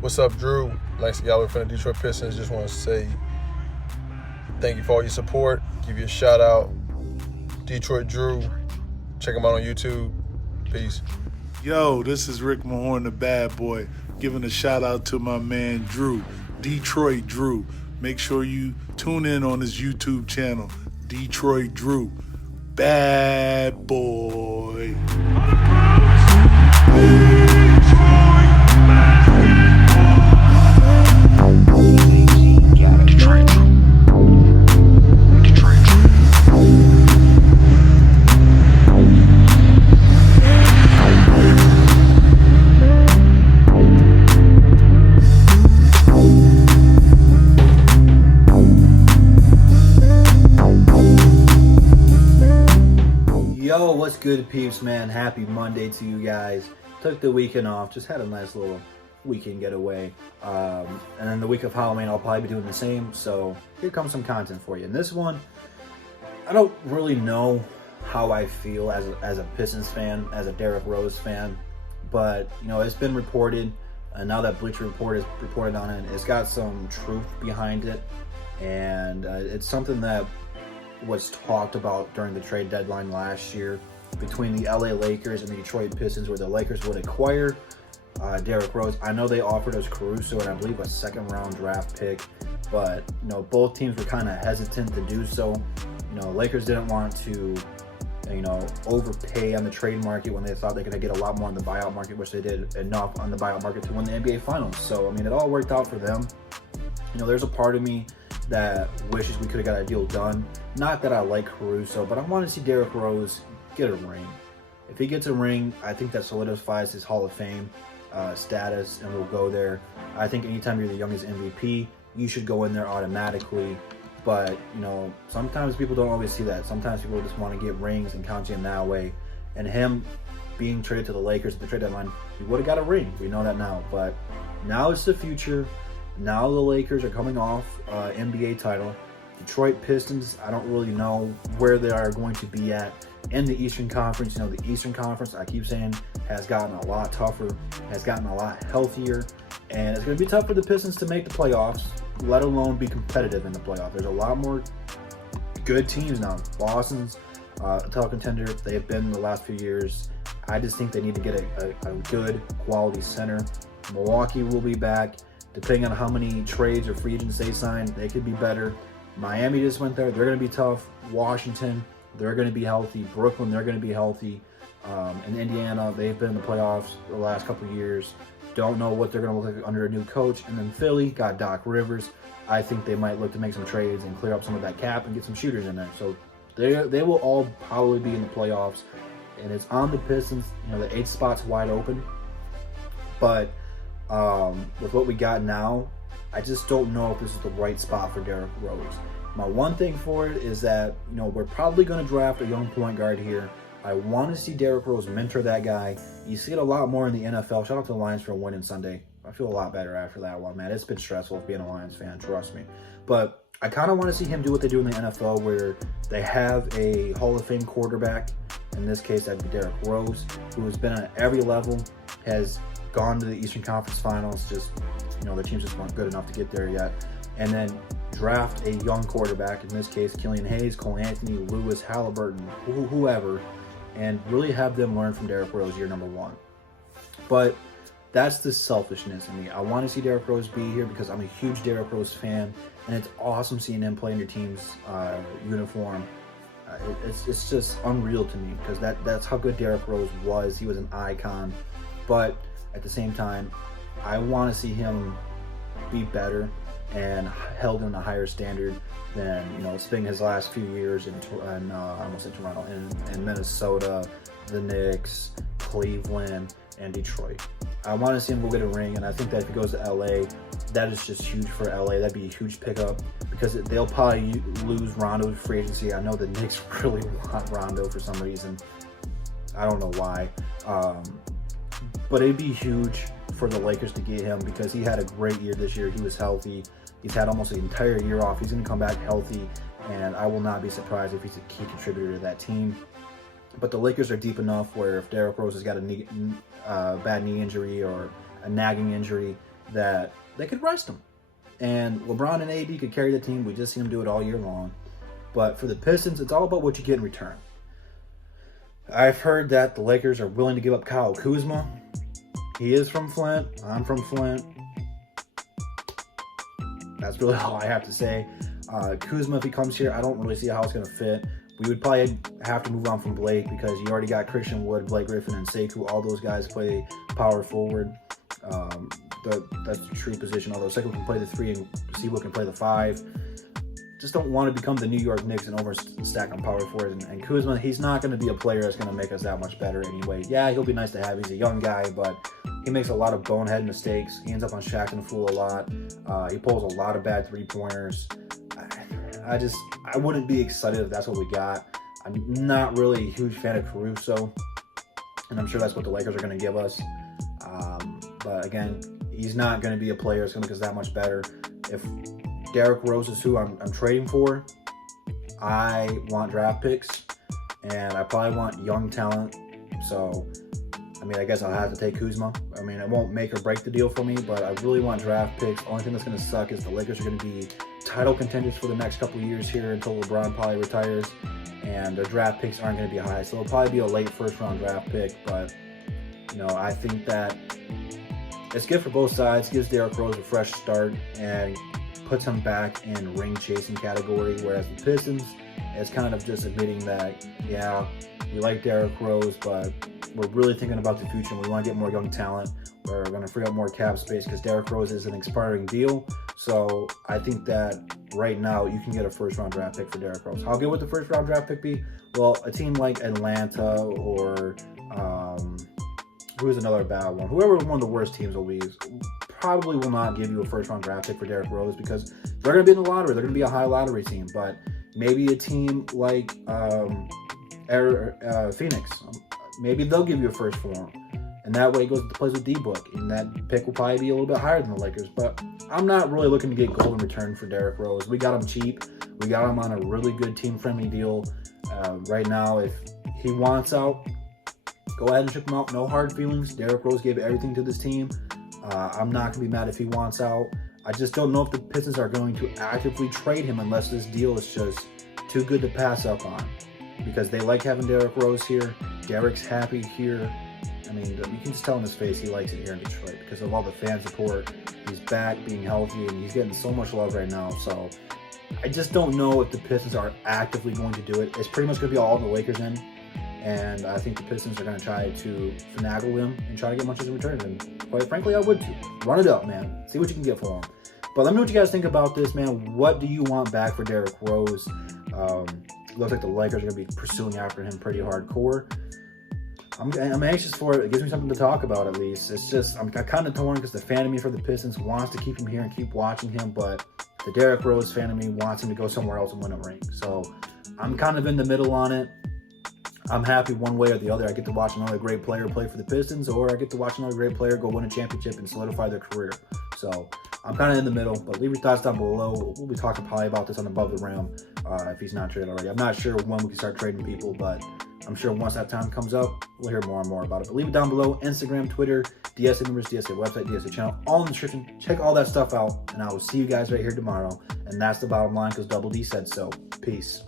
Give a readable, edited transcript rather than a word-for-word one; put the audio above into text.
What's up, Drew? Lance Galloway from the Detroit Pistons. Just want to say thank you for all your support. Give you a shout out. Detroit Drew. Check him out on YouTube. Peace. Yo, this is Rick Mahorn, the bad boy, giving a shout out to my man Drew, Detroit Drew. Make sure you tune in on his YouTube channel, Detroit Drew. Bad boy. Yo, what's good, peeps, man? Happy Monday to you guys. Took the weekend off, just had a nice little weekend getaway. And then the week of Halloween, I'll probably be doing the same. So here comes some content for you. In this one, I don't really know how I feel as a Pistons fan, as a Derrick Rose fan. But, you know, it's been reported, and now that Bleacher Report has reported on it, it's got some truth behind it. And it's something that was talked about during the trade deadline last year between the LA Lakers and the Detroit Pistons, where the Lakers would acquire Derrick Rose. I know they offered us Caruso and I believe a second-round draft pick, but you know, both teams were kind of hesitant to do so. You know, Lakers didn't want to, you know, overpay on the trade market when they thought they could get a lot more on the buyout market, which they did enough on the buyout market to win the NBA Finals. So I mean, it all worked out for them. You know, there's a part of me that wishes we could have got a deal done. Not that I like Caruso, but I want to see Derrick Rose get a ring. If he gets a ring, I think that solidifies his Hall of Fame status, and we'll go there. I think anytime you're the youngest MVP, you should go in there automatically. But, you know, sometimes people don't always see that. Sometimes people just want to get rings and count him that way. And him being traded to the Lakers at the trade deadline, he would have got a ring. We know that now. But now it's the future. Now the Lakers are coming off NBA title. Detroit Pistons, I don't really know where they are going to be at in the Eastern Conference. You know, the Eastern Conference, I keep saying, has gotten a lot tougher, has gotten a lot healthier, and it's going to be tough for the Pistons to make the playoffs, let alone be competitive in the playoffs. There's a lot more good teams now. Boston's a title contender. They've been in the last few years. I just think they need to get a good quality center. Milwaukee will be back. Depending on how many trades or free agents they sign, they could be better. Miami just went there. They're going to be tough. Washington, they're going to be healthy. Brooklyn, they're going to be healthy. And Indiana, they've been in the playoffs the last couple of years. Don't know what they're going to look like under a new coach. And then Philly got Doc Rivers. I think they might look to make some trades and clear up some of that cap and get some shooters in there. So they will all probably be in the playoffs. And it's on the Pistons. You know, the 8th spot's wide open. But with what we got now, I just don't know if this is the right spot for Derrick Rose. My one thing for it is that, you know, we're probably going to draft a young point guard here. I want to see Derrick Rose mentor that guy. You see it a lot more in the NFL. Shout out to the Lions for winning Sunday. I feel a lot better after that one, man. It's been stressful being a Lions fan, trust me. But I kind of want to see him do what they do in the NFL, where they have a Hall of Fame quarterback. In this case, that'd be Derrick Rose, who has been at every level, has gone to the Eastern Conference Finals. Just, you know, the teams just weren't good enough to get there yet. And then draft a young quarterback, in this case, Killian Hayes, Cole Anthony, Lewis, Halliburton, whoever, and really have them learn from Derrick Rose year number one. But that's the selfishness in me. I want to see Derrick Rose be here because I'm a huge Derrick Rose fan, and it's awesome seeing him play in your team's uniform. It's just unreal to me because that's how good Derrick Rose was. He was an icon. But at the same time, I want to see him be better and held in a higher standard than, you know, spending his last few years in I almost said Toronto, in Minnesota, the Knicks, Cleveland, and Detroit. I want to see him go get a ring, and I think that if he goes to LA, that is just huge for LA. That'd be a huge pickup because they'll probably lose Rondo to free agency. I know the Knicks really want Rondo for some reason. I don't know why. But it'd be huge for the Lakers to get him because he had a great year this year. He was healthy. He's had almost the entire year off. He's going to come back healthy, and I will not be surprised if he's a key contributor to that team. But the Lakers are deep enough where if Derrick Rose has got a bad knee injury or a nagging injury, that they could rest him. And LeBron and AD could carry the team. We just see them do it all year long. But for the Pistons, it's all about what you get in return. I've heard that the Lakers are willing to give up Kyle Kuzma. He is from Flint. I'm from Flint. That's really all I have to say. Kuzma, if he comes here, I don't really see how it's going to fit. We would probably have to move on from Blake because you already got Christian Wood, Blake Griffin, and Sekou. All those guys play power forward. That's the true position. Although Sekou can play the 3 and Sekou can play the 5. Just don't want to become the New York Knicks and overstack on power forwards. And Kuzma, he's not going to be a player that's going to make us that much better anyway. Yeah, he'll be nice to have. He's a young guy, but he makes a lot of bonehead mistakes. He ends up on Shaq and Fool a lot. He pulls a lot of bad 3-pointers. I wouldn't be excited if that's what we got. I'm not really a huge fan of Caruso, and I'm sure that's what the Lakers are going to give us. But again, he's not going to be a player that's going to make us that much better. If Derrick Rose is who I'm trading for, I want draft picks, and I probably want young talent. So, I mean, I guess I'll have to take Kuzma. I mean, it won't make or break the deal for me, but I really want draft picks. The only thing that's going to suck is the Lakers are going to be title contenders for the next couple years here until LeBron probably retires, and their draft picks aren't going to be high. So it'll probably be a late first-round draft pick, but, you know, I think that it's good for both sides. Gives Derrick Rose a fresh start and puts him back in ring-chasing category, whereas the Pistons is kind of just admitting that, yeah, we like Derrick Rose, but we're really thinking about the future and we want to get more young talent. We're going to free up more cap space because Derrick Rose is an expiring deal. So I think that right now you can get a first-round draft pick for Derrick Rose. How good would the first-round draft pick be? Well, a team like Atlanta or who's another bad one? Whoever one of the worst teams will be probably will not give you a first-round draft pick for Derrick Rose because they're going to be in the lottery. They're going to be a high lottery team. But maybe a team like Phoenix, maybe they'll give you a first for him. And that way it goes to plays with D-Book. And that pick will probably be a little bit higher than the Lakers. But I'm not really looking to get gold in return for Derrick Rose. We got him cheap. We got him on a really good team-friendly deal. Right now, if he wants out, go ahead and ship him out. No hard feelings. Derrick Rose gave everything to this team. I'm not going to be mad if he wants out. I just don't know if the Pistons are going to actively trade him unless this deal is just too good to pass up on. Because they like having Derrick Rose here. Derrick's happy here. I mean, you can just tell in his face he likes it here in Detroit because of all the fan support. He's back, being healthy, and he's getting so much love right now. So I just don't know if the Pistons are actively going to do it. It's pretty much going to be all the Lakers in. And I think the Pistons are going to try to finagle him and try to get much as a return. And quite frankly, I would too. Run it up, man. See what you can get for him. But let me know what you guys think about this, man. What do you want back for Derrick Rose? Looks like the Lakers are going to be pursuing after him pretty hardcore. I'm anxious for it. It gives me something to talk about at least. It's just, I'm kind of torn because the fan of me for the Pistons wants to keep him here and keep watching him, but the Derrick Rose fan of me wants him to go somewhere else and win a ring. So I'm kind of in the middle on it. I'm happy one way or the other. I get to watch another great player play for the Pistons, or I get to watch another great player go win a championship and solidify their career. So I'm kind of in the middle, but leave your thoughts down below. We'll be talking probably about this on Above the Rim if he's not traded already. I'm not sure when we can start trading people, but I'm sure once that time comes up, we'll hear more and more about it. But leave it down below. Instagram, Twitter, DSA numbers, DSA website, DSA channel, all in the description. Check all that stuff out, and I will see you guys right here tomorrow. And that's the bottom line because Double D said so. Peace.